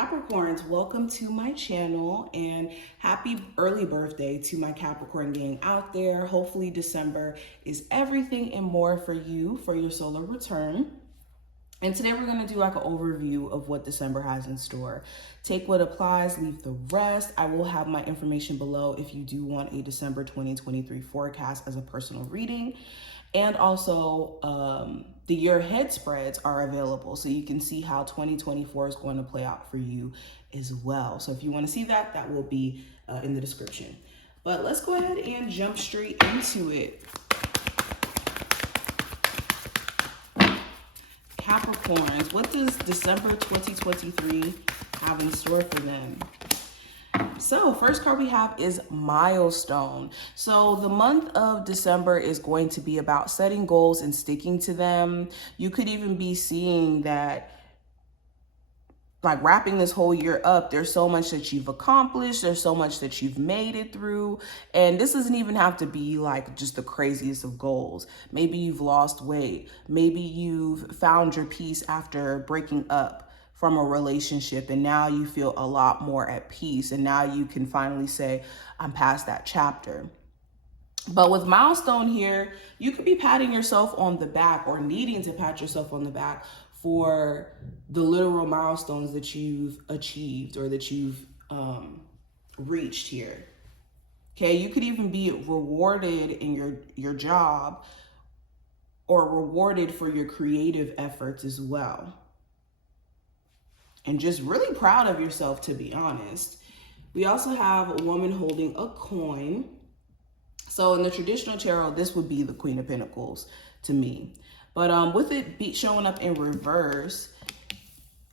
Capricorns, welcome to my channel and happy early birthday to my Capricorn gang out there. Hopefully December is everything and more for you for your solar return. And today we're going to do like an overview of what December has in store. Take what applies, leave the rest. I will have my information below if you do want a December 2023 forecast as a personal reading. And also the year ahead spreads are available, so you can see how 2024 is going to play out for you as well. So if you want to see that, that will be in the description. But let's go ahead and jump straight into it. Capricorns, what does December 2023 have in store for them? So first card we have is Milestone. So the month of December is going to be about setting goals and sticking to them. You could even be seeing that, like, wrapping this whole year up, there's so much that you've accomplished, there's so much that you've made it through, and this doesn't even have to be like just the craziest of goals. Maybe you've lost weight, maybe you've found your peace after breaking up from a relationship, and now you feel a lot more at peace, and now you can finally say, I'm past that chapter. But with Milestone here, you could be patting yourself on the back or needing to pat yourself on the back for the literal milestones that you've achieved or that you've reached here. Okay, you could even be rewarded in your job or rewarded for your creative efforts as well. And just really proud of yourself, to be honest. We also have a woman holding a coin. So in the traditional tarot, this would be the Queen of Pentacles to me. But with it showing up in reverse,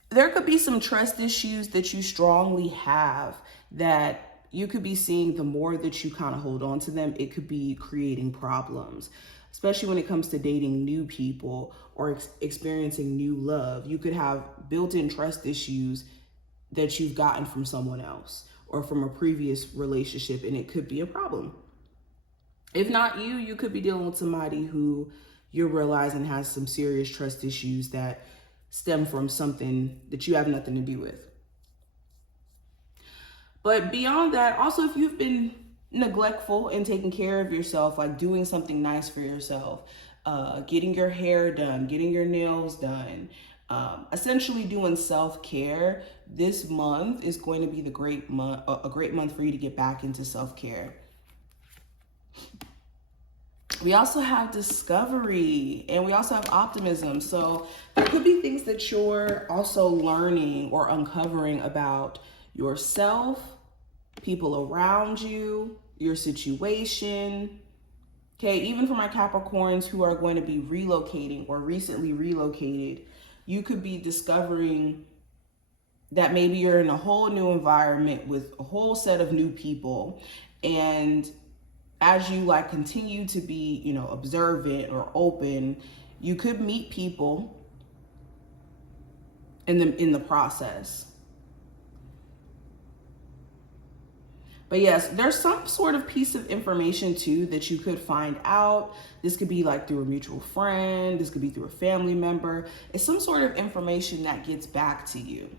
there could be some trust issues that you strongly have that you could be seeing. The more that you kind of hold on to them, it could be creating problems, especially when it comes to dating new people or experiencing new love. You could have built-in trust issues that you've gotten from someone else or from a previous relationship, and it could be a problem. If not you, you could be dealing with somebody who you're realizing has some serious trust issues that stem from something that you have nothing to do with. But beyond that, also, if you've been neglectful and taking care of yourself, like doing something nice for yourself, getting your hair done, getting your nails done, essentially doing self-care, this month is going to be a great month for you to get back into self-care. We also have discovery, and we also have optimism. So there could be things that you're also learning or uncovering about yourself, people around you, your situation. Okay, even for my Capricorns who are going to be relocating or recently relocated, you could be discovering that maybe you're in a whole new environment with a whole set of new people, and as you like continue to be, observant or open, you could meet people in the process. But yes, there's some sort of piece of information too that you could find out. This could be like through a mutual friend. This could be through a family member. It's some sort of information that gets back to you.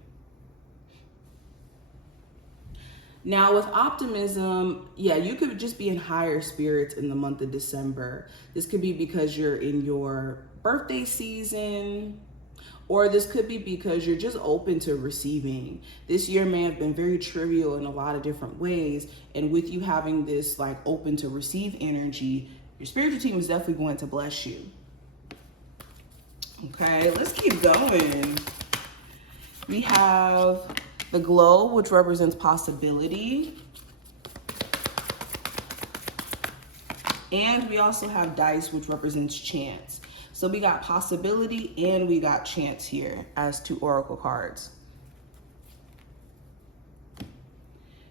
Now with optimism, yeah, you could just be in higher spirits in the month of December. This could be because you're in your birthday season, or this could be because you're just open to receiving. This year may have been very trivial in a lot of different ways. And with you having this like open to receive energy, your spiritual team is definitely going to bless you. Okay, let's keep going. We have the globe, which represents possibility. And we also have dice, which represents chance. So we got possibility and we got chance here as two oracle cards.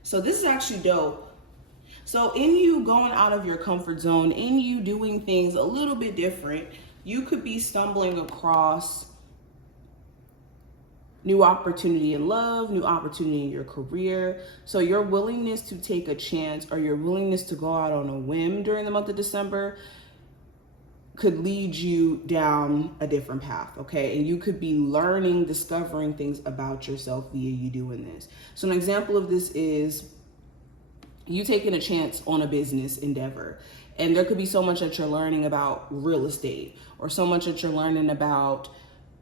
So this is actually dope. So in you going out of your comfort zone, in you doing things a little bit different, you could be stumbling across new opportunity in love, new opportunity in your career. So your willingness to take a chance or your willingness to go out on a whim during the month of December could lead you down a different path, okay? And you could be learning, discovering things about yourself via you doing this. So an example of this is you taking a chance on a business endeavor. And there could be so much that you're learning about real estate, or so much that you're learning about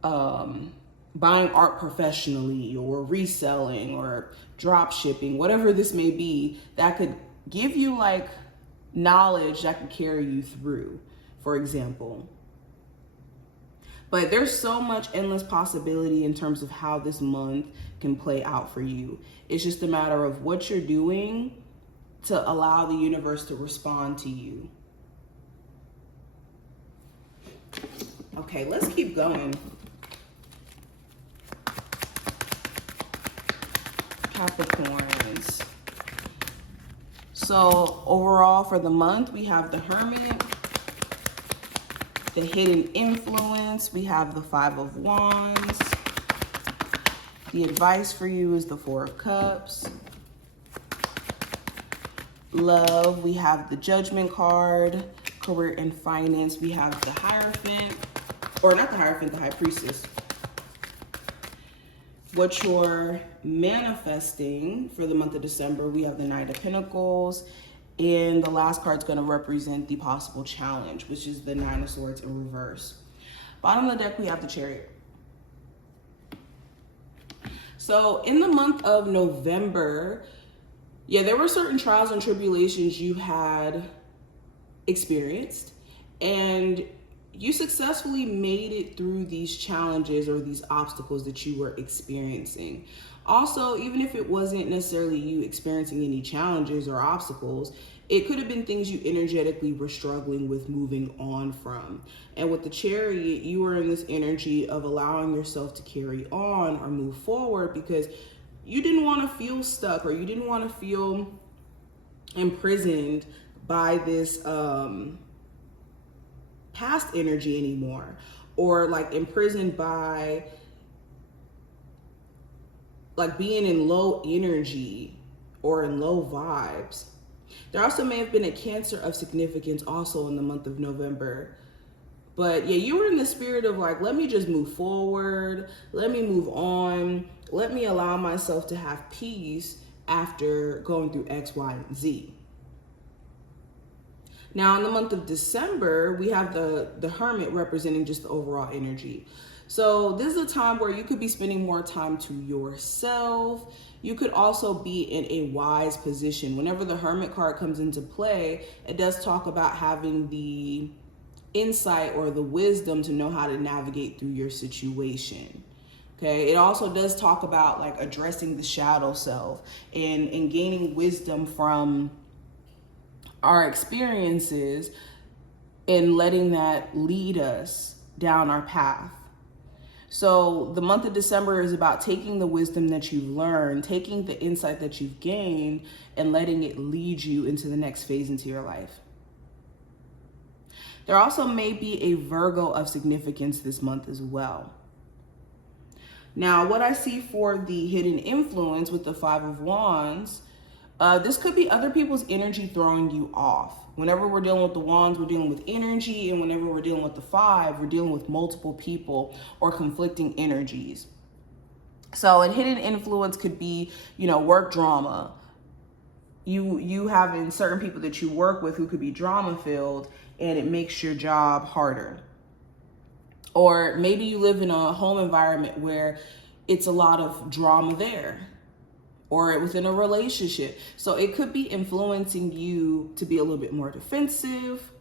buying art professionally, or reselling, or drop shipping, whatever this may be, that could give you like knowledge that could carry you through, for example. But there's so much endless possibility in terms of how this month can play out for you. It's just a matter of what you're doing to allow the universe to respond to you. Okay, let's keep going. Capricorns. So overall for the month, we have the Hermit, the Hidden Influence, we have the Five of Wands. The advice for you is the Four of Cups. Love, we have the Judgment card. Career and finance, we have the Hierophant, or not the Hierophant, the High Priestess. What you're manifesting for the month of December, we have the Knight of Pentacles, and the last card's going to represent the possible challenge, which is the Nine of Swords in reverse. Bottom of the deck, we have the Chariot. So in the month of November, yeah, there were certain trials and tribulations you had experienced, and you successfully made it through these challenges or these obstacles that you were experiencing. Also, even if it wasn't necessarily you experiencing any challenges or obstacles, it could have been things you energetically were struggling with moving on from. And with the Chariot, you were in this energy of allowing yourself to carry on or move forward because you didn't want to feel stuck, or you didn't want to feel imprisoned by this past energy anymore, or like imprisoned by like being in low energy or in low vibes. There also may have been a Cancer of significance also in the month of November. But yeah, you were in the spirit of like, let me just move forward. Let me move on. Let me allow myself to have peace after going through X, Y, and Z. Now in the month of December, we have the Hermit representing just the overall energy. So this is a time where you could be spending more time to yourself. You could also be in a wise position. Whenever the Hermit card comes into play, it does talk about having the insight or the wisdom to know how to navigate through your situation. Okay, it also does talk about like addressing the shadow self and gaining wisdom from our experiences and letting that lead us down our path. So the month of December is about taking the wisdom that you've learned, taking the insight that you've gained, and letting it lead you into the next phase into your life. There also may be a Virgo of significance this month as well. Now, what I see for the Hidden Influence with the Five of Wands, this could be other people's energy throwing you off. Whenever we're dealing with the Wands, we're dealing with energy, and whenever we're dealing with the Five, we're dealing with multiple people or conflicting energies. So a hidden influence could be, work drama. You having certain people that you work with who could be drama filled, and it makes your job harder. Or maybe you live in a home environment where it's a lot of drama there, or within a relationship. So it could be influencing you to be a little bit more defensive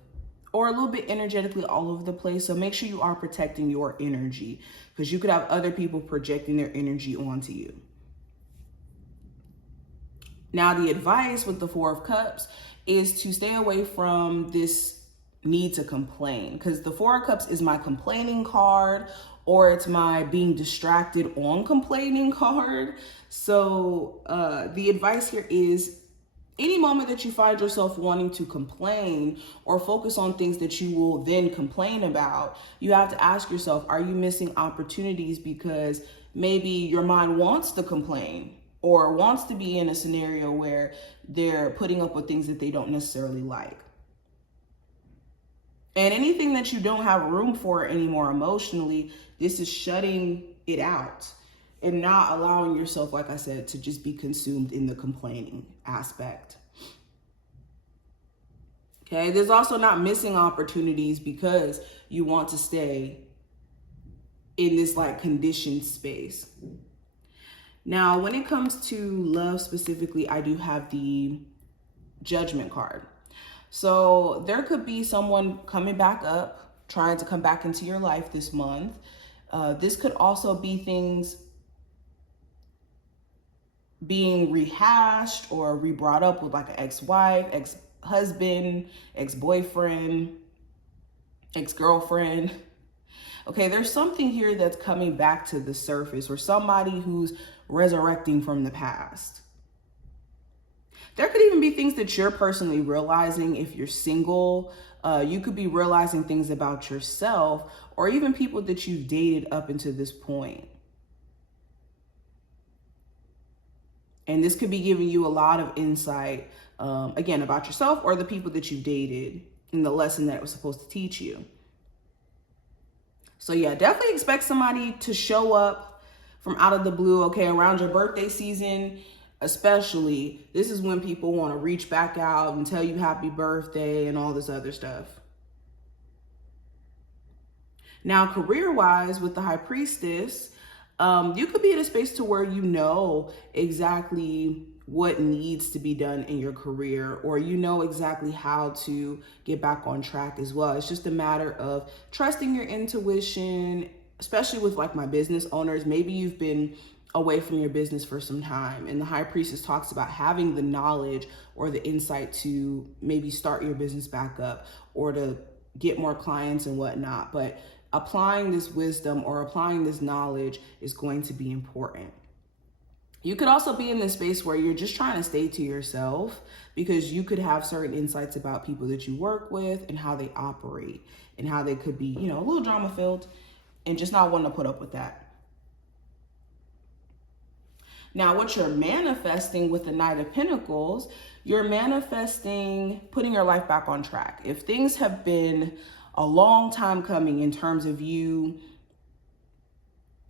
or a little bit energetically all over the place. So make sure you are protecting your energy, because you could have other people projecting their energy onto you. Now, the advice with the Four of Cups is to stay away from this need to complain, because the Four of Cups is my complaining card, or it's my being distracted on complaining card. So the advice here is any moment that you find yourself wanting to complain or focus on things that you will then complain about, you have to ask yourself, are you missing opportunities because maybe your mind wants to complain or wants to be in a scenario where they're putting up with things that they don't necessarily like? And anything that you don't have room for anymore emotionally, this is shutting it out and not allowing yourself, like I said, to just be consumed in the complaining aspect. Okay, there's also not missing opportunities because you want to stay in this like conditioned space. Now, when it comes to love specifically, I do have the Judgment card. So there could be someone coming back up, trying to come back into your life this month. This could also be things being rehashed or re-brought up with like an ex-wife, ex-husband, ex-boyfriend, ex-girlfriend. Okay, there's something here that's coming back to the surface, or somebody who's resurrecting from the past. There could even be things that you're personally realizing if you're single. You could be realizing things about yourself or even people that you've dated up until this point. And this could be giving you a lot of insight, again, about yourself or the people that you've dated and the lesson that it was supposed to teach you. So yeah, definitely expect somebody to show up from out of the blue, okay, around your birthday season. Especially, this is when people want to reach back out and tell you happy birthday and all this other stuff. Now, career-wise, with the High Priestess, you could be in a space to where you know exactly what needs to be done in your career, or you know exactly how to get back on track as well. It's just a matter of trusting your intuition, especially with like my business owners. Maybe you've been away from your business for some time, and the High Priestess talks about having the knowledge or the insight to maybe start your business back up or to get more clients and whatnot. But applying this wisdom or applying this knowledge is going to be important. You could also be in this space where you're just trying to stay to yourself because you could have certain insights about people that you work with and how they operate and how they could be, you know, a little drama filled and just not wanting to put up with that. Now, what you're manifesting with the Knight of Pentacles, you're manifesting putting your life back on track. If things have been a long time coming in terms of you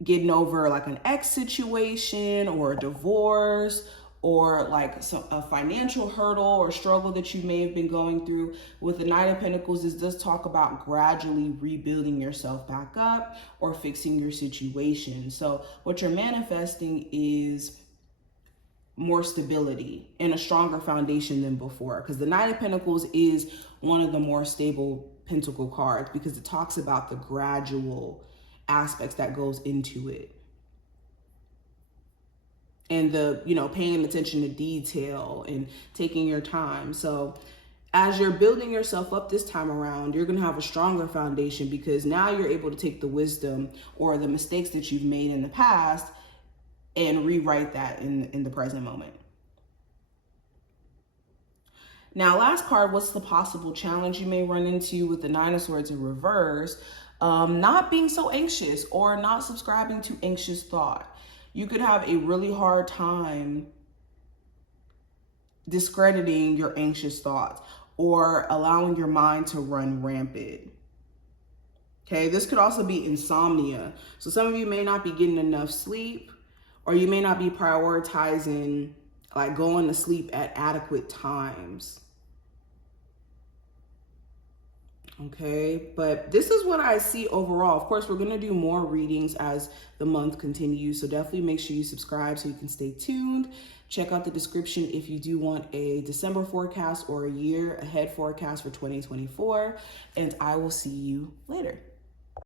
getting over like an ex situation or a divorce or like a financial hurdle or struggle that you may have been going through, with the Knight of Pentacles, this does talk about gradually rebuilding yourself back up or fixing your situation. So what you're manifesting is more stability and a stronger foundation than before, because the Knight of Pentacles is one of the more stable pentacle cards because it talks about the gradual aspects that goes into it. And the, you know, paying attention to detail and taking your time. So as you're building yourself up this time around, you're going to have a stronger foundation because now you're able to take the wisdom or the mistakes that you've made in the past and rewrite that in the present moment. Now, last card, what's the possible challenge you may run into with the Nine of Swords in reverse? Not being so anxious or not subscribing to anxious thought. You could have a really hard time discrediting your anxious thoughts or allowing your mind to run rampant. Okay, this could also be insomnia. So some of you may not be getting enough sleep, or you may not be prioritizing like going to sleep at adequate times. Okay, but this is what I see overall. Of course, we're going to do more readings as the month continues, so definitely make sure you subscribe so you can stay tuned. Check out the description if you do want a December forecast or a year ahead forecast for 2024, and I will see you later.